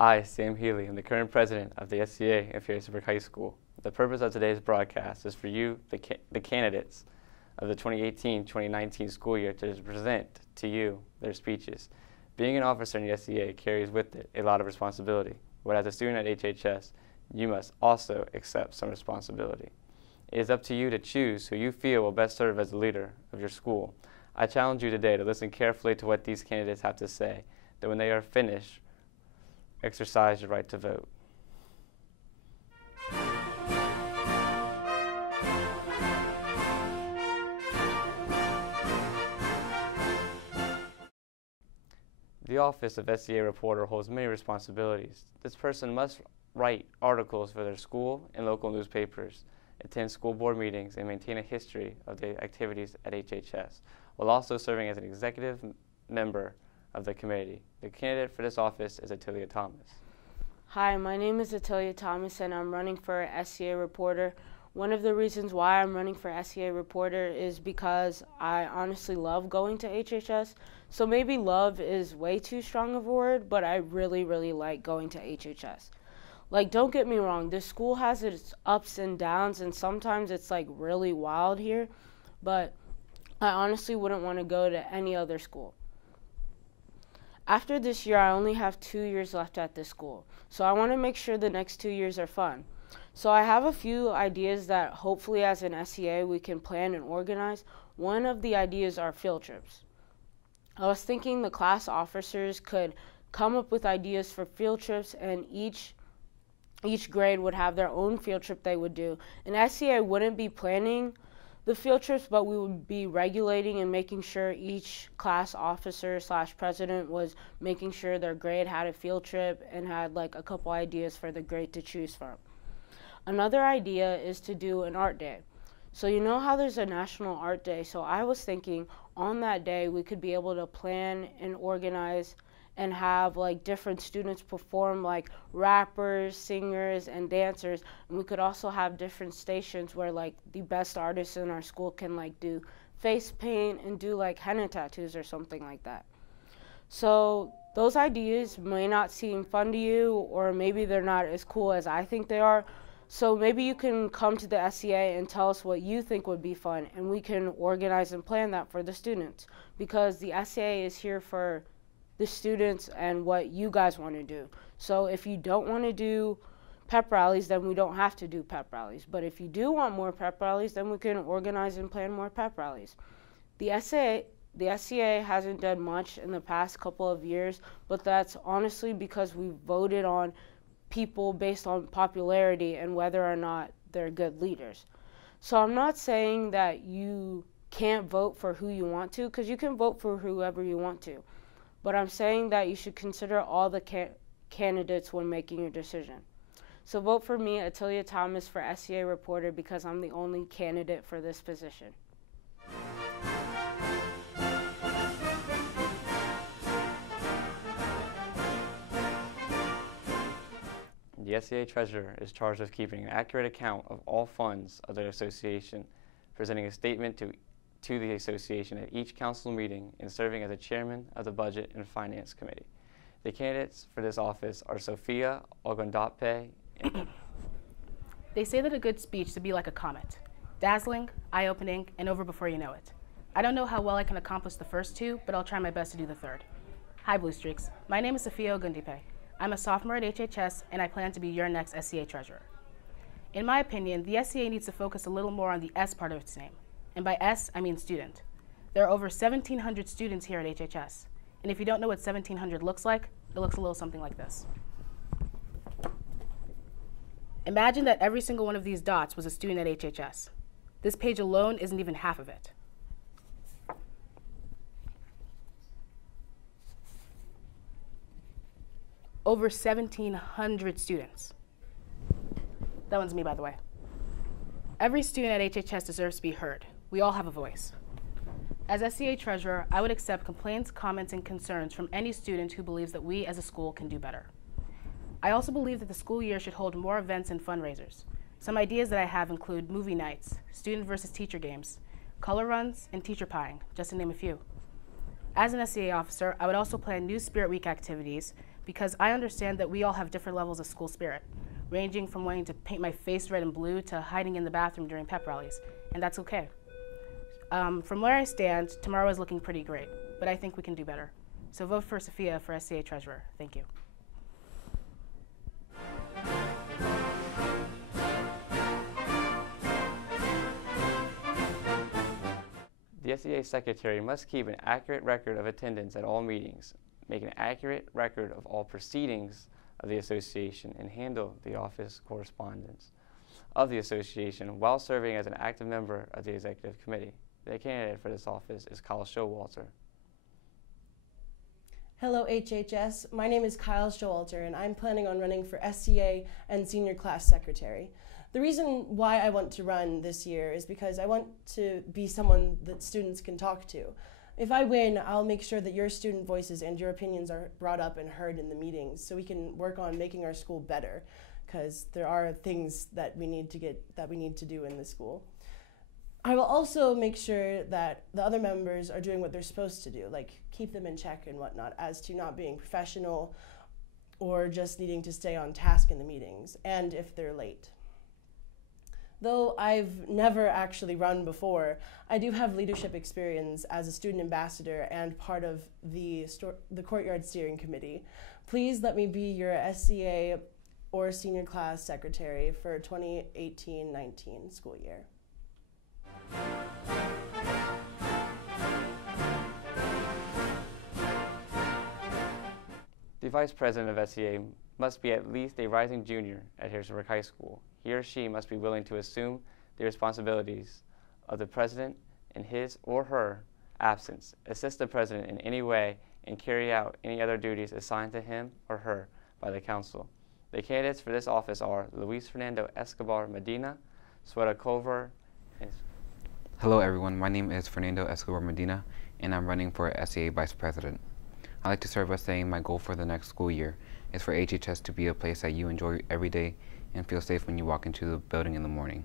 I, Sam Healy, am the current president of the SCA of Harrisonburg High School. The purpose of today's broadcast is for you, the candidates of the 2018-2019 school year, to present to you their speeches. Being an officer in the SCA carries with it a lot of responsibility, but as a student at HHS, you must also accept some responsibility. It is up to you to choose who you feel will best serve as the leader of your school. I challenge you today to listen carefully to what these candidates have to say, that when they are finished, exercise your right to vote. The office of SCA reporter holds many responsibilities. This person must write articles for their school and local newspapers, attend school board meetings, and maintain a history of the activities at HHS, while also serving as an executive member of the committee. The candidate for this office is Atilia Thomas. Hi, my name is Atilia Thomas and I'm running for SCA reporter. One of the reasons why I'm running for SCA reporter is because I honestly love going to HHS. So maybe love is way too strong of a word, but I really, really like going to HHS. Like, don't get me wrong, this school has its ups and downs and sometimes it's like really wild here, but I honestly wouldn't want to go to any other school. After this year, I only have 2 years left at this school, so I want to make sure the next 2 years are fun. So I have a few ideas that hopefully as an SCA we can plan and organize. One of the ideas are field trips. I was thinking the class officers could come up with ideas for field trips, and each grade would have their own field trip they would do. And SCA wouldn't be planning the field trips, but we would be regulating and making sure each class officer / president was making sure their grade had a field trip and had like a couple ideas for the grade to choose from. Another idea is to do an art day. So you know how there's a National Art Day, so I was thinking on that day we could be able to plan and organize and have like different students perform, like rappers, singers, and dancers. And we could also have different stations where like the best artists in our school can like do face paint and do like henna tattoos or something like that. So those ideas may not seem fun to you, or maybe they're not as cool as I think they are. So maybe you can come to the SCA and tell us what you think would be fun, and we can organize and plan that for the students, because the SCA is here for the students and what you guys want to do. So if you don't want to do pep rallies, then we don't have to do pep rallies. But if you do want more pep rallies, then we can organize and plan more pep rallies. The SCA hasn't done much in the past couple of years, but that's honestly because we voted on people based on popularity and whether or not they're good leaders. So I'm not saying that you can't vote for who you want to, because you can vote for whoever you want to. But I'm saying that you should consider all the candidates when making your decision. So vote for me, Atilia Thomas, for SCA reporter, because I'm the only candidate for this position. The SCA treasurer is charged with keeping an accurate account of all funds of the association, presenting a statement to the association at each council meeting, and serving as the chairman of the Budget and Finance Committee. The candidates for this office are Sophia Ogundape and They say that a good speech should be like a comet, dazzling, eye-opening, and over before you know it. I don't know how well I can accomplish the first two, but I'll try my best to do the third. Hi, Blue Streaks. My name is Sophia Ogundape. I'm a sophomore at HHS, and I plan to be your next SCA treasurer. In my opinion, the SCA needs to focus a little more on the S part of its name. And by S, I mean student. There are over 1,700 students here at HHS. And if you don't know what 1,700 looks like, it looks a little something like this. Imagine that every single one of these dots was a student at HHS. This page alone isn't even half of it. Over 1,700 students. That one's me, by the way. Every student at HHS deserves to be heard. We all have a voice. As SCA treasurer, I would accept complaints, comments, and concerns from any student who believes that we as a school can do better. I also believe that the school year should hold more events and fundraisers. Some ideas that I have include movie nights, student versus teacher games, color runs, and teacher pieing, just to name a few. As an SCA officer, I would also plan new Spirit Week activities, because I understand that we all have different levels of school spirit, ranging from wanting to paint my face red and blue to hiding in the bathroom during pep rallies, and that's okay. From where I stand, tomorrow is looking pretty great, but I think we can do better. So vote for Sophia for SCA Treasurer. Thank you. The SCA Secretary must keep an accurate record of attendance at all meetings, make an accurate record of all proceedings of the Association, and handle the office correspondence of the Association while serving as an active member of the Executive Committee. The candidate for this office is Kyle Showalter. Hello HHS, my name is Kyle Showalter and I'm planning on running for SCA and Senior Class Secretary. The reason why I want to run this year is because I want to be someone that students can talk to. If I win, I'll make sure that your student voices and your opinions are brought up and heard in the meetings so we can work on making our school better, because there are things that we need to do in the school. I will also make sure that the other members are doing what they're supposed to do, like keep them in check and whatnot, as to not being professional or just needing to stay on task in the meetings, and if they're late. Though I've never actually run before, I do have leadership experience as a student ambassador and part of the Courtyard Steering Committee. Please let me be your SCA or Senior Class Secretary for 2018-19 school year. The Vice President of SCA must be at least a rising junior at Harrisonburg High School. He or she must be willing to assume the responsibilities of the President in his or her absence, assist the President in any way, and carry out any other duties assigned to him or her by the Council. The candidates for this office are Luis Fernando Escobar Medina, Sweta Culver, and... Hello everyone, my name is Fernando Escobar Medina, and I'm running for SCA Vice President. I'd like to start by saying my goal for the next school year is for HHS to be a place that you enjoy every day and feel safe when you walk into the building in the morning.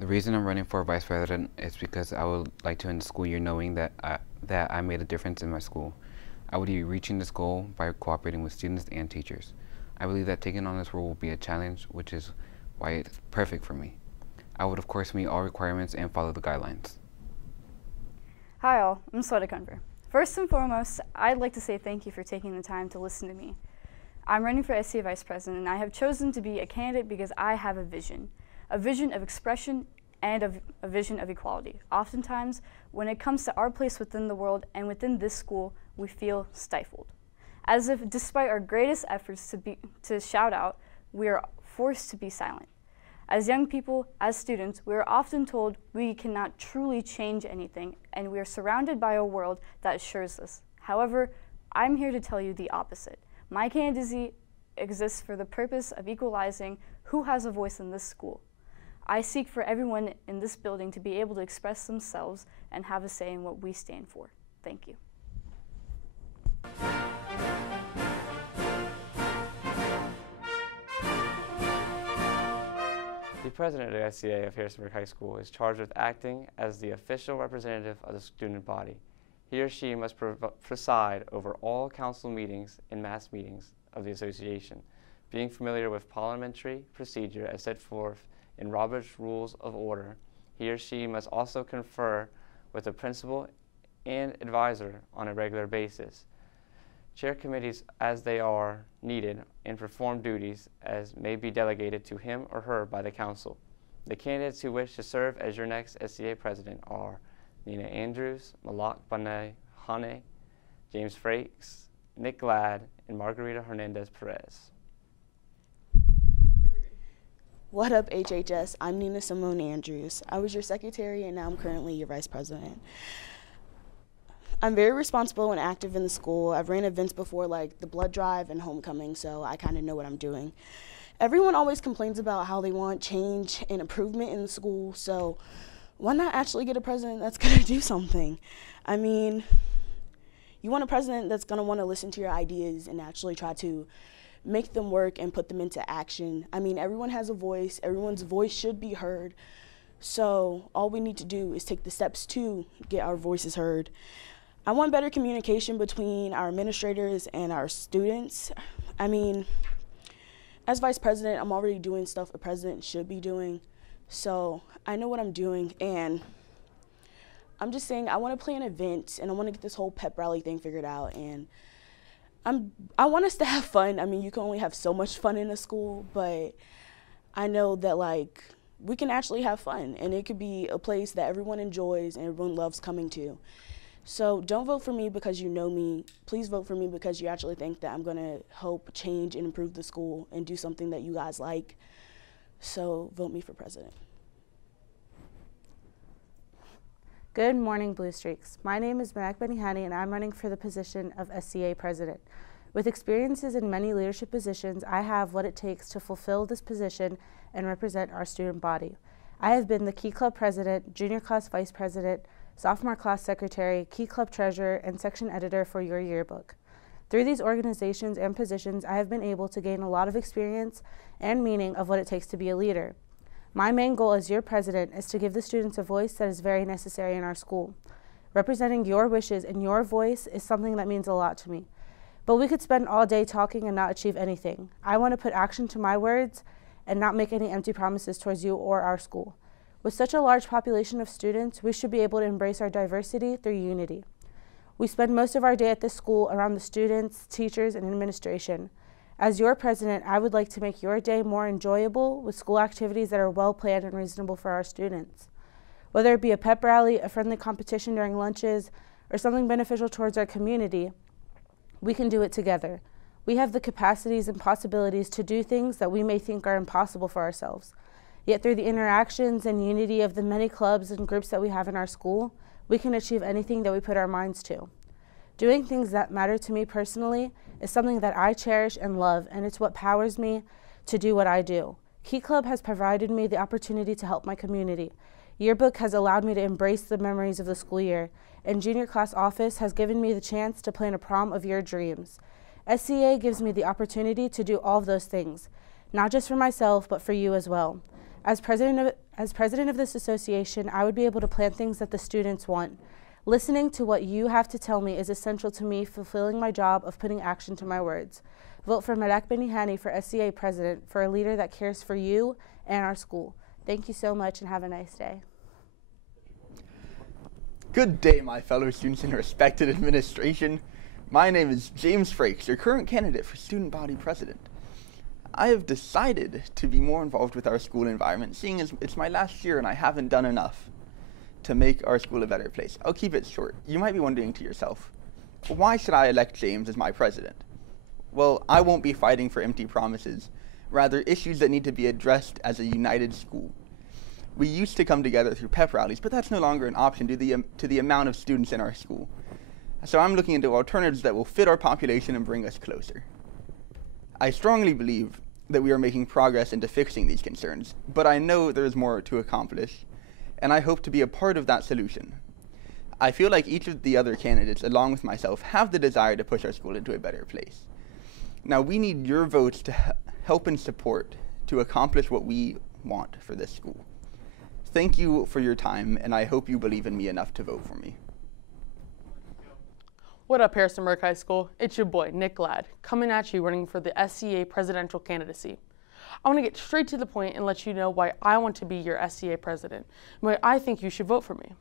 The reason I'm running for Vice President is because I would like to end the school year knowing that I made a difference in my school. I would be reaching this goal by cooperating with students and teachers. I believe that taking on this role will be a challenge, which is why it's perfect for me. I would of course meet all requirements and follow the guidelines. Hi all, I'm Sweta Culver. First and foremost, I'd like to say thank you for taking the time to listen to me. I'm running for SCA Vice President, and I have chosen to be a candidate because I have a vision of expression and a vision of equality. Oftentimes, when it comes to our place within the world and within this school, we feel stifled. As if despite our greatest efforts to shout out, we are forced to be silent. As young people, as students, we are often told we cannot truly change anything, and we are surrounded by a world that assures us. However, I'm here to tell you the opposite. My candidacy exists for the purpose of equalizing who has a voice in this school. I seek for everyone in this building to be able to express themselves and have a say in what we stand for. Thank you. The President of the SCA of Harrisonburg High School is charged with acting as the official representative of the student body. He or she must preside over all council meetings and mass meetings of the association, being familiar with parliamentary procedure as set forth in Robert's Rules of Order. He or she must also confer with the principal and advisor on a regular basis, chair committees as they are needed, and perform duties as may be delegated to him or her by the council. The candidates who wish to serve as your next SCA president are Nina Andrews, Malak Hane, James Frakes, Nick Glad, and Margarita Hernandez Perez. What up, HHS? I'm Nina Simone Andrews. I was your secretary, and now I'm currently your vice president. I'm very responsible and active in the school. I've ran events before, like the blood drive and homecoming, so I kind of know what I'm doing. Everyone always complains about how they want change and improvement in the school, so why not actually get a president that's going to do something? I mean, you want a president that's going to want to listen to your ideas and actually try to make them work and put them into action. I mean, everyone has a voice. Everyone's voice should be heard. So all we need to do is take the steps to get our voices heard. I want better communication between our administrators and our students. I mean, as vice president, I'm already doing stuff a president should be doing. So I know what I'm doing, and I'm just saying I want to plan events and I want to get this whole pep rally thing figured out, and I want us to have fun. I mean, you can only have so much fun in a school, but I know that like we can actually have fun, and it could be a place that everyone enjoys and everyone loves coming to. So don't vote for me because you know me. Please vote for me because you actually think that I'm going to help change and improve the school and do something that you guys like. So vote me for president. Good morning, Blue Streaks. My name is Marak Benihani, and I'm running for the position of SCA president. With experiences in many leadership positions, I have what it takes to fulfill this position and represent our student body. I have been the Key Club president, junior class vice president, sophomore class secretary, Key Club treasurer, and section editor for your yearbook. Through these organizations and positions, I have been able to gain a lot of experience and meaning of what it takes to be a leader. My main goal as your president is to give the students a voice that is very necessary in our school. Representing your wishes and your voice is something that means a lot to me. But we could spend all day talking and not achieve anything. I want to put action to my words and not make any empty promises towards you or our school. With such a large population of students, we should be able to embrace our diversity through unity. We spend most of our day at this school around the students, teachers, and administration. As your president, I would like to make your day more enjoyable with school activities that are well planned and reasonable for our students. Whether it be a pep rally, a friendly competition during lunches, or something beneficial towards our community, we can do it together. We have the capacities and possibilities to do things that we may think are impossible for ourselves. Yet through the interactions and unity of the many clubs and groups that we have in our school, we can achieve anything that we put our minds to. Doing things that matter to me personally is something that I cherish and love, and it's what powers me to do what I do. Key Club has provided me the opportunity to help my community. Yearbook has allowed me to embrace the memories of the school year, and Junior Class Office has given me the chance to plan a prom of your dreams. SCA gives me the opportunity to do all of those things, not just for myself, but for you as well. As president of this association, I would be able to plan things that the students want. Listening to what you have to tell me is essential to me fulfilling my job of putting action to my words. Vote for Marak Benihani for SCA president, for a leader that cares for you and our school. Thank you so much and have a nice day. Good day, my fellow students and respected administration. My name is James Frakes, your current candidate for student body president. I have decided to be more involved with our school environment, seeing as it's my last year and I haven't done enough to make our school a better place. I'll keep it short. You might be wondering to yourself, why should I elect James as my president? Well, I won't be fighting for empty promises, rather issues that need to be addressed as a united school. We used to come together through pep rallies, but that's no longer an option due to the amount of students in our school. So I'm looking into alternatives that will fit our population and bring us closer. I strongly believe that we are making progress into fixing these concerns, but I know there is more to accomplish, and I hope to be a part of that solution. I feel like each of the other candidates, along with myself, have the desire to push our school into a better place. Now, we need your votes to help and support to accomplish what we want for this school. Thank you for your time, and I hope you believe in me enough to vote for me. What up, Harrisonburg High School? It's your boy, Nick Ladd, coming at you running for the SCA presidential candidacy. I want to get straight to the point and let you know why I want to be your SCA president and why I think you should vote for me.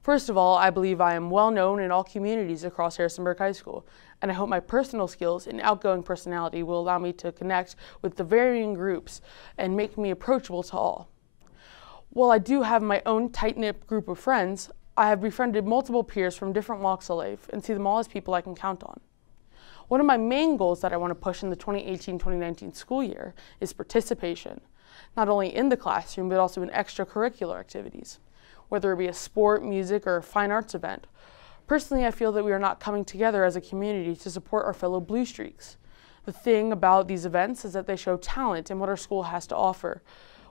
First of all, I believe I am well known in all communities across Harrisonburg High School, and I hope my personal skills and outgoing personality will allow me to connect with the varying groups and make me approachable to all. While I do have my own tight-knit group of friends, I have befriended multiple peers from different walks of life and see them all as people I can count on. One of my main goals that I want to push in the 2018-2019 school year is participation, not only in the classroom, but also in extracurricular activities, whether it be a sport, music, or a fine arts event. Personally, I feel that we are not coming together as a community to support our fellow Blue Streaks. The thing about these events is that they show talent and what our school has to offer.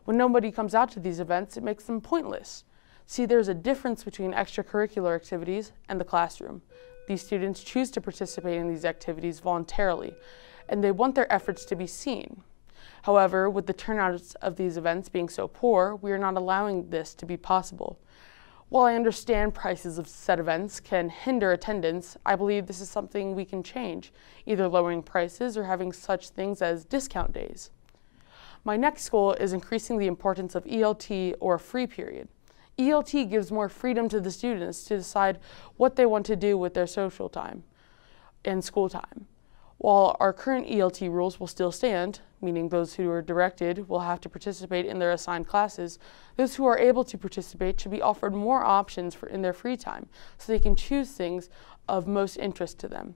When nobody comes out to these events, it makes them pointless. See, there's a difference between extracurricular activities and the classroom. These students choose to participate in these activities voluntarily, and they want their efforts to be seen. However, with the turnouts of these events being so poor, we are not allowing this to be possible. While I understand prices of said events can hinder attendance, I believe this is something we can change, either lowering prices or having such things as discount days. My next goal is increasing the importance of ELT or a free period. ELT gives more freedom to the students to decide what they want to do with their social time and school time. While our current ELT rules will still stand, meaning those who are directed will have to participate in their assigned classes, those who are able to participate should be offered more options in their free time so they can choose things of most interest to them.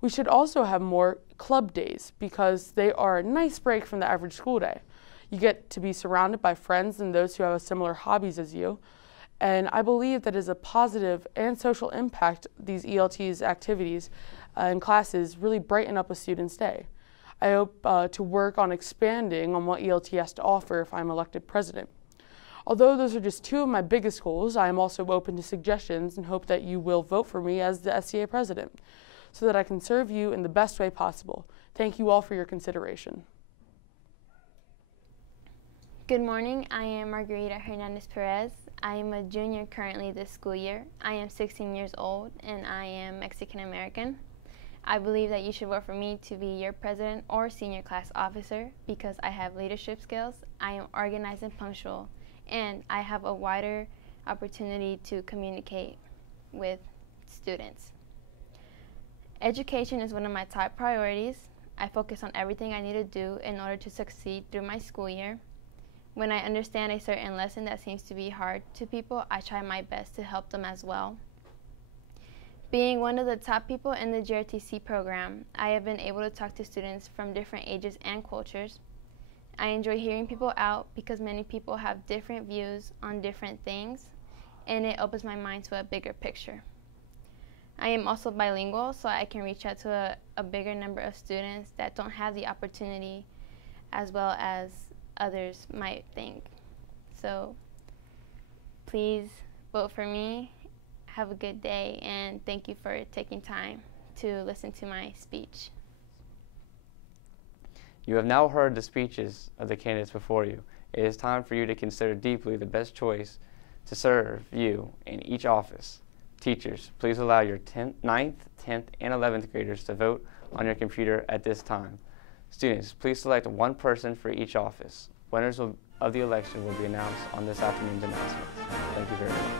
We should also have more club days because they are a nice break from the average school day. You get to be surrounded by friends and those who have similar hobbies as you, and I believe that is a positive and social impact these ELT's activities and classes really brighten up a student's day. I hope to work on expanding on what ELT has to offer if I'm elected president. Although those are just two of my biggest goals, I am also open to suggestions and hope that you will vote for me as the SCA president so that I can serve you in the best way possible. Thank you all for your consideration. Good morning, I am Margarita Hernandez Perez. I am a junior currently this school year. I am 16 years old and I am Mexican American. I believe that you should vote for me to be your president or senior class officer because I have leadership skills, I am organized and punctual, and I have a wider opportunity to communicate with students. Education is one of my top priorities. I focus on everything I need to do in order to succeed through my school year. When I understand a certain lesson that seems to be hard to people, I try my best to help them as well. Being one of the top people in the GRTC program, I have been able to talk to students from different ages and cultures. I enjoy hearing people out because many people have different views on different things, and it opens my mind to a bigger picture. I am also bilingual, so I can reach out to a bigger number of students that don't have the opportunity as well as others might think. So please vote for me. Have a good day, and thank you for taking time to listen to my speech. You have now heard the speeches of the candidates before you. It is time for you to consider deeply the best choice to serve you in each office. Teachers, please allow your 9th, 10th, and 11th graders to vote on your computer at this time. Students, please select one person for each office. Winners of the election will be announced on this afternoon's announcements. Thank you very much.